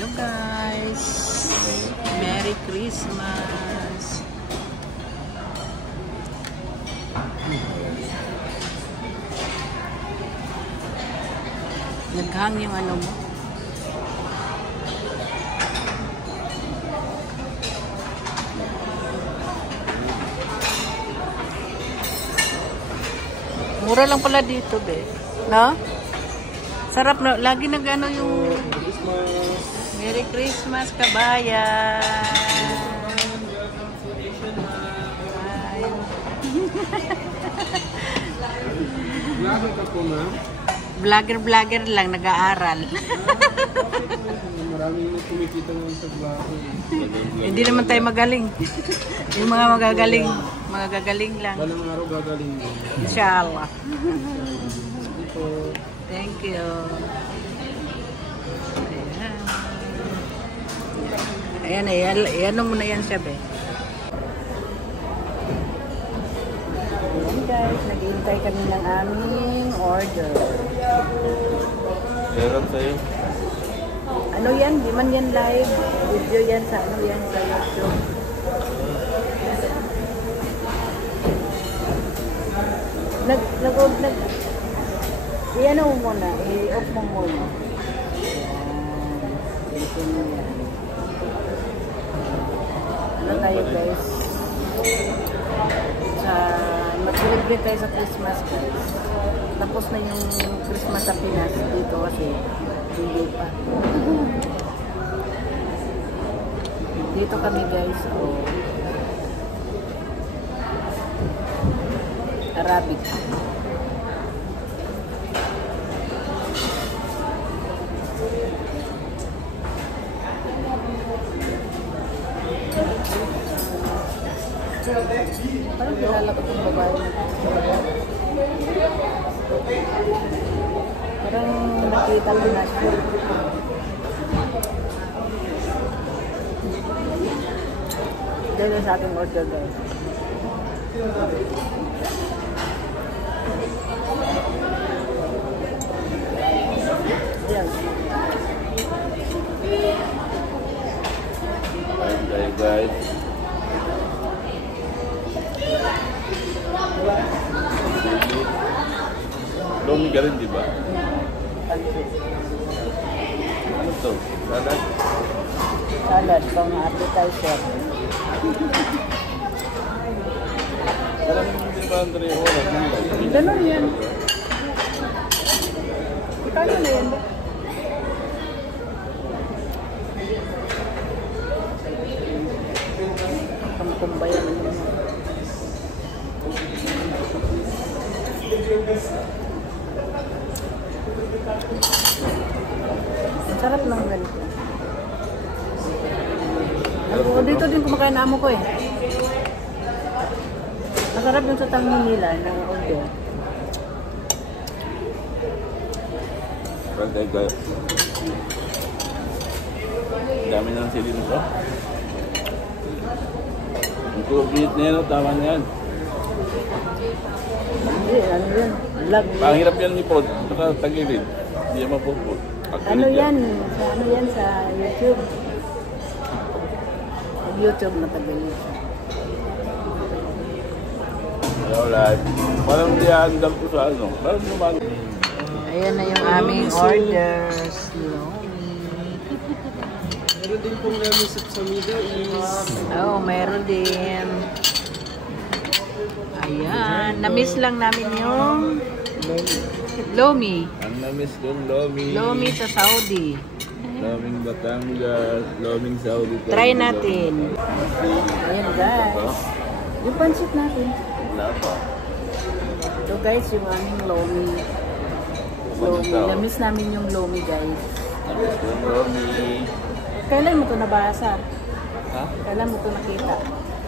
Hello guys! Merry Christmas! Naghang yung ano mo. Mura lang pala dito, be. No? Sarap na. Lagi nag-ano yung Merry Christmas, kabayan. Vlogger ka po, ma'am? Vlogger lang, nag-aaral. Maraming kumikita naman sa vlogger. Hindi naman tayo magaling. Yung mga magagaling lang. Balang araw gagaling mo. Inshallah. Ito. Thank you. Ayan. Ayan mo na yan siya, be. Ayan guys, nag-iintay kami ng aming order. Meron sa'yo. Ano yan? Di man yan live. Video yan sa ano yan sa YouTube. I-ano mo muna. I-off mo muna. Ayan. Ano tayo guys? Mag-celebrate tayo sa Christmas guys. Tapos na yung Christmas sa Pinas dito kasi hindi pa. Dito kami guys. Oh. Arabic. Parang kilala ko itong babae na. Parang nakita ko na siya. Dahil sa ating order guys. Yan. Bye guys. Lomi ka rin, di ba? Ano to? Salad? Salad, pang appetizer. Alam mo hindi ba, Andre? Ganun yan. Kaya na yan ba? Pangkumbayan na naman. Sarap lang ganito. Dito din kumakain na amo ko eh. Masarap yung sa tangin nila ng order. Bye guys. Dami na ng sili nito. Ang kubit na yan, tama na yan. Hindi, ano yan? Vlog. Pahirap yan ni Pod, nakatagilid. Hindi yan mapupod. Ano yan? Sa YouTube. YouTube matagalit. Wala. Parang di handang ko sa ano. Parang naman. Ayan na yung aming orders. Meron din pong lamisip sa Middle East. Oh, meron din. Ayan. Na-miss lang namin yung Lomi. Ang namis kong Lomi. Lomi sa Saudi. Loming Batangas. Loming Saudi. Try natin. Ayan guys. Yung pansit natin. Wala pa. So guys, yung aming Lomi. Na-miss namin yung Lomi guys. Namis kong Lomi. Kailan mo ito nabasa? Ha? Kailan mo ito nakita?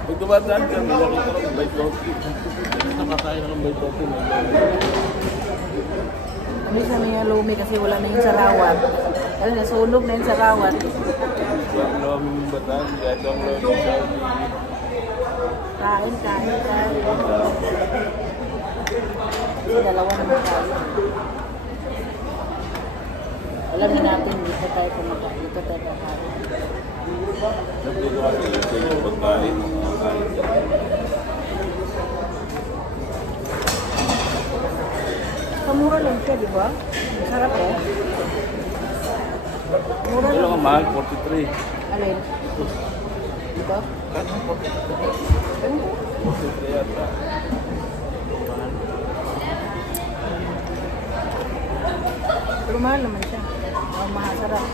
Pag tumataan kami, nakita ko ng bite coffee. Nakakain ng bite coffee. Namiss namin yung Lomi kasi wala na yung sarawat. Kasi nasunog na yung sarawat. Ang Loming Batangas, ang Loming Saudi. Kain. Kasi dalawa naman tayo. alam na natin, dito tayo kumakain. Dito tayo kakain. Nandito kasi ito yung pagkain ng mga kain. Kamura lang siya, di ba? Sarap eh. Mura Ito lang lang. ang mahal, 43. Alin? Dito? Ano, 43 yata. Pero mahal naman siya. Oh, mahal, sarap.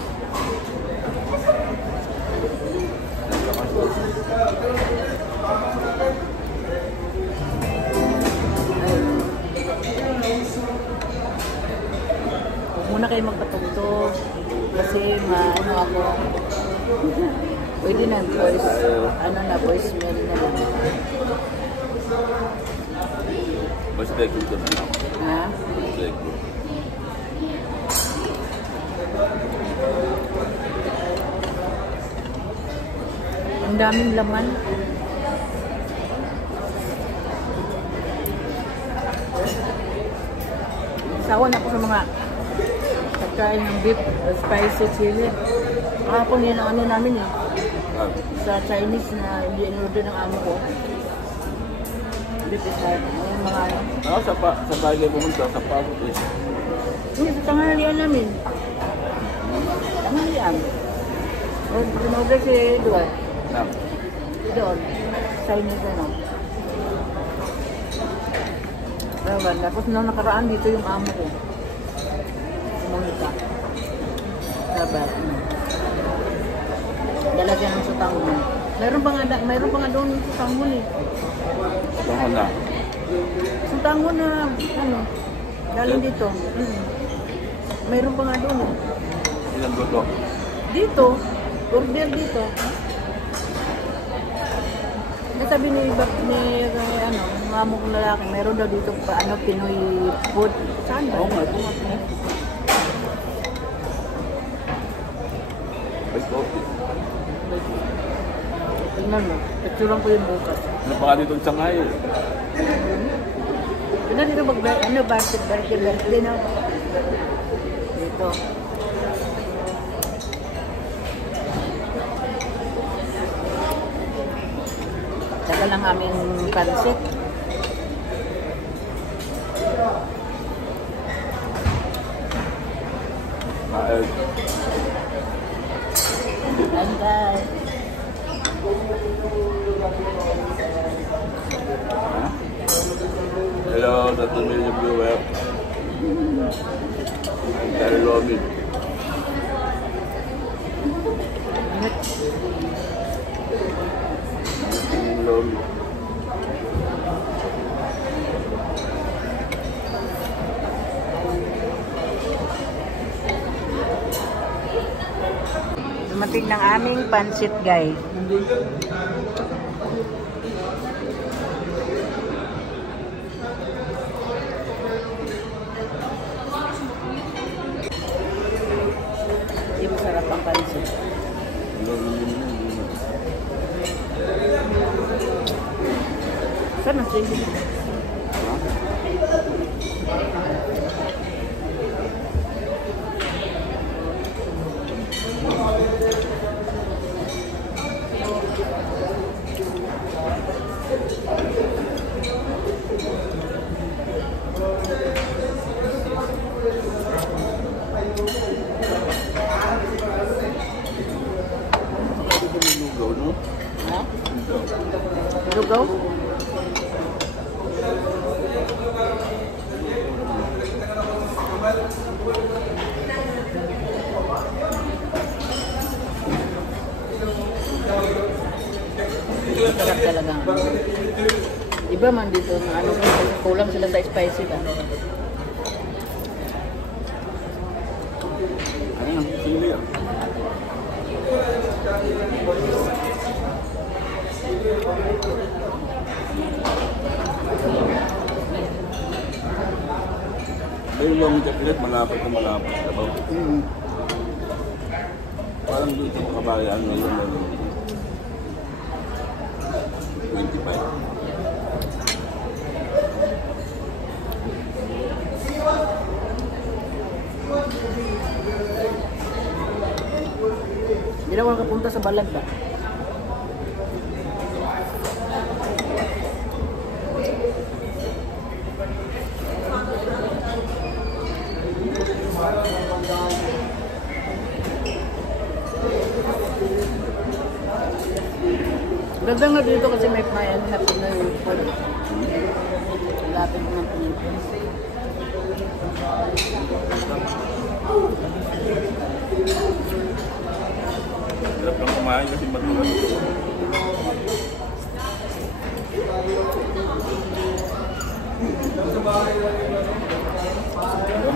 Huwag muna kayo magpatugtog. Kasi maano ako. Pwede na voice. Ano na, voicemail na lang. Mas record ko na lang. Ha? Mas record. Ang daming laman. Sawa na ako sa mga pagkain ng beef, spicy chili. Kahapon yun ang ano namin eh. Ah, Sa Chinese na hindi in-order ng amo ko. Beef is hard. Yung mga ano. ako sa bagay pumunta, sa pasok eh. Hindi, sa tanghalian namin. Tanghalian. In-order si Edward. Na, Doon. Chinese ano. Diba? Tapos nung nakaraan dito yung amo ko. Pumunta. Diba? Dala siya ng sutangon. Mayroon pa nga doon yung sutangon eh. ito ko na. Sutangon na ano. Galing dito. Mayroon pa nga doon eh. Ilang luto. Dito. Order dito. Sabi ni ano, ng amo kong lalaki, meron daw dito pa ano, Pinoy food. Saan ba? Oo nga, ito nga. May coffee. Tingnan mo, picturean ko yung bukas. Ano pa nga dito sa Shanghai eh. Tingnan dito ano, birthday na. Dito. Tagal lang aming pansit. Kain. Ayan guys. Ha? Hello, sa 2 million viewer. Dari Lomi. Lomi. Dumating ng aming pansit guys. Hindi masarap ang pansit. Saan ang chili? Lugaw, no? Ha? Lugaw? Masarap talaga. Iba man dito, ano, kulang sila sa spicy ba? Ano yung sili ah? May long chocolate, malapit na malapit ka ba? Parang dito kabayan ngayon ano, 25. punta sa balag ba? Ganda nga dito kasi may ano na po na yung food. Lapit ng Pilipinas. Hirap lang kumain kasi matulas.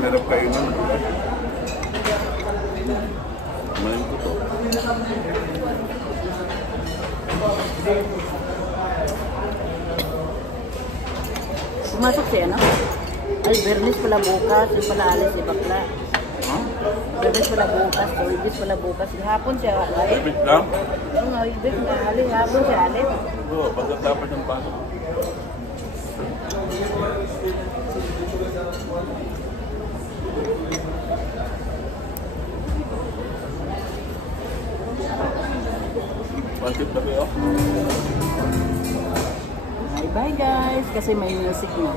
Meron kainan. Kumain ko to. Pumasok siya, no? Ay, Bernis pala bukas. Yung pala alis si Bakla. Huh? Bernis pala bukas. Tuwibis pala bukas. Hapon siya alis. Wait lang. Oo nga, ibig nga alis. Hapon siya alis. Oo, pagkatapos ng pasok. Pansit na ba yun? Bye-bye guys. Kasi may music na.